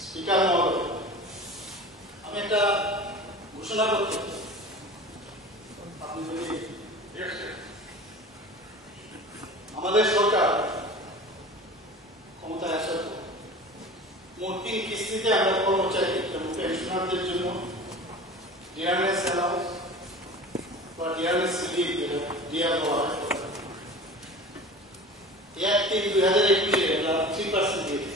Speaker মহোদয়, আমি একটা ঘোষণা করতে আপনি যদি আমাদের সরকার ক্ষমতায় আসার পর মোট 3 কিস্তিতে আমরা কর্মচারী এবং পেনশনারদের জন্য ডিআরএস অ্যালাউন্স বা ডিআরএস লিভ ডিআর দেওয়া হয়। 1/3/2021 আমরা 3% দিয়েছি,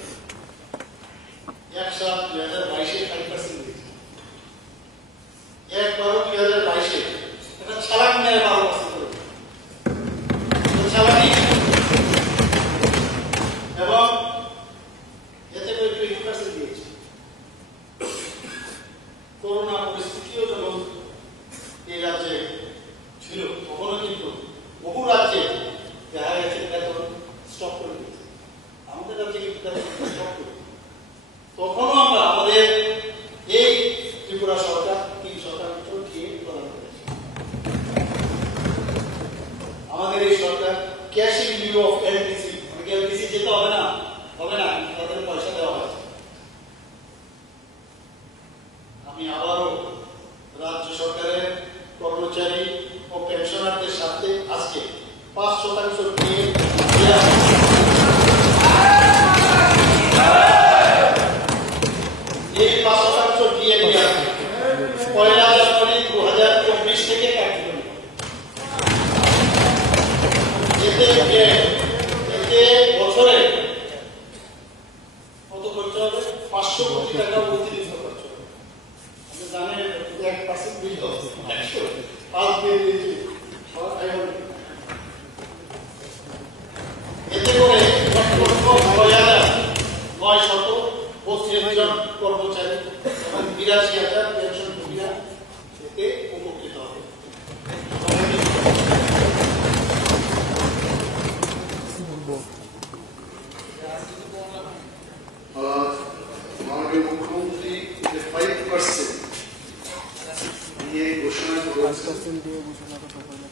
1/7/2022 5% দিয়েছি, 1/12/2022 এটা ছালাক নেয় 12% করে ছালাকি এবং এতে করে 20% দিয়েছি। করোনা পরিস্থিতিও যখন এই রাজ্যে ছিল তখনও কিন্তু বহু রাজ্যে দেখা গেছে বেতন স্টপ করে দিয়েছে, আমাদের রাজ্যে কিন্তু স্টপ করে তখনও আমরা আমাদের এই ত্রিপুরা সরকার 3% দিয়ে প্রদান করেছে। আমাদের এই সরকার cash in lieu of LTC, LTC যেতে হবে না তাদের পয়সা দেওয়া হয়েছে। আমি আবারও রাজ্য সরকারের কর্মচারী ও পেনশনারদের সাথে আজকে 5% দিয়ে এই 5% দিয়ে দেওয়া 1 জানুয়ারি 2024 থেকে কার্যকরী। এতে বছরে কত খরচ হবে? 500 কোটি টাকা অতিরিক্ত খরচ হবে। আপনি জানেন 1% বিল 105 বিল এতে করে 1,932 জন কর্মচারী এবং 82,000 পেনশনভোগীরা এতে উপকৃত হবে। মাননীয় মুখ্যমন্ত্রী 5% দিয়ে ঘোষণা করেছেন।